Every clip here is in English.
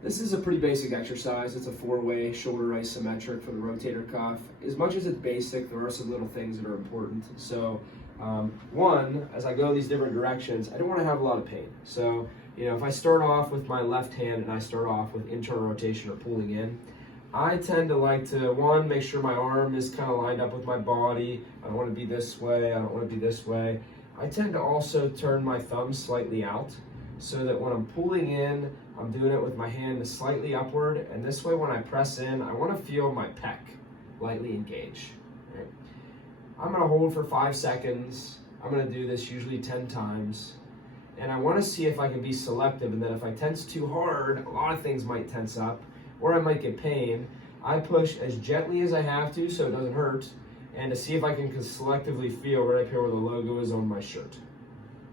This is a pretty basic exercise. It's a 4-way shoulder isometric for the rotator cuff. As much as it's basic, there are some little things that are important. So one, as I go these different directions, I don't want to have a lot of pain. So, if I start off with my left hand and I start off with internal rotation or pulling in, I tend to like to, one, make sure my arm is kind of lined up with my body. I don't want to be this way. I don't want to be this way. I tend to also turn my thumb slightly out so that when I'm pulling in, I'm doing it with my hand slightly upward, and this way when I press in, I want to feel my pec lightly engage. Right? I'm going to hold for 5 seconds. I'm going to do this usually 10 times, and I want to see if I can be selective, and then if I tense too hard, a lot of things might tense up, or I might get pain. I push as gently as I have to so it doesn't hurt, and to see if I can selectively feel right up here where the logo is on my shirt.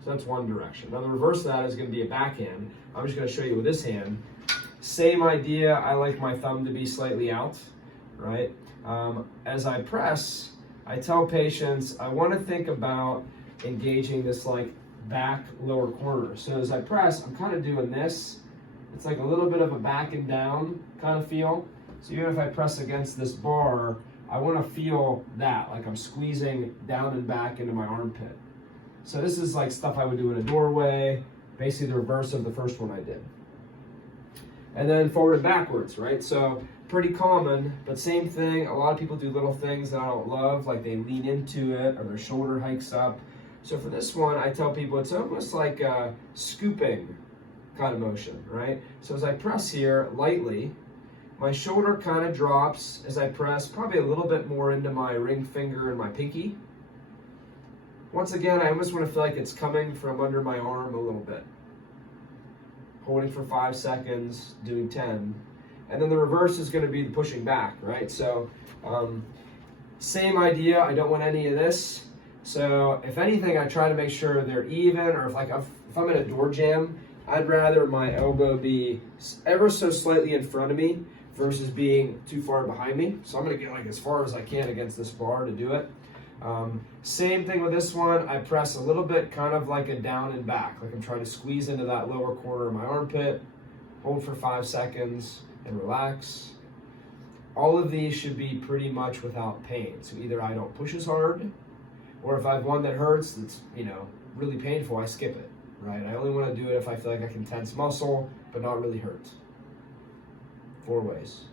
So that's one direction. Now the reverse of that is going to be a backhand. I'm just going to show you with this hand. Same idea. I like my thumb to be slightly out, right? As I press, I tell patients I want to think about engaging this like back lower corner. So as I press, I'm kind of doing this. It's like a little bit of a back and down kind of feel. So even if I press against this bar, I want to feel that, like I'm squeezing down and back into my armpit. So this is like stuff I would do in a doorway, basically the reverse of the first one I did. And then forward and backwards, right? So pretty common, but same thing. A lot of people do little things that I don't love, like they lean into it or their shoulder hikes up. So for this one, I tell people it's almost like a scooping kind of motion, right? So as I press here lightly, my shoulder kind of drops as I press, probably a little bit more into my ring finger and my pinky. Once again, I almost want to feel like it's coming from under my arm a little bit. Holding for 5 seconds, doing 10. And then the reverse is going to be the pushing back, right? So same idea, I don't want any of this. So if anything, I try to make sure they're even, or if I'm in a door jam, I'd rather my elbow be ever so slightly in front of me versus being too far behind me. So I'm going to get like as far as I can against this bar to do it. Same thing with this one. I press a little bit kind of like a down and back, like I'm trying to squeeze into that lower corner of my armpit, hold for 5 seconds and relax. All of these should be pretty much without pain. So either I don't push as hard, or if I have one that hurts that's, really painful, I skip it, right? I only want to do it if I feel like I can tense muscle, but not really hurt. 4 ways.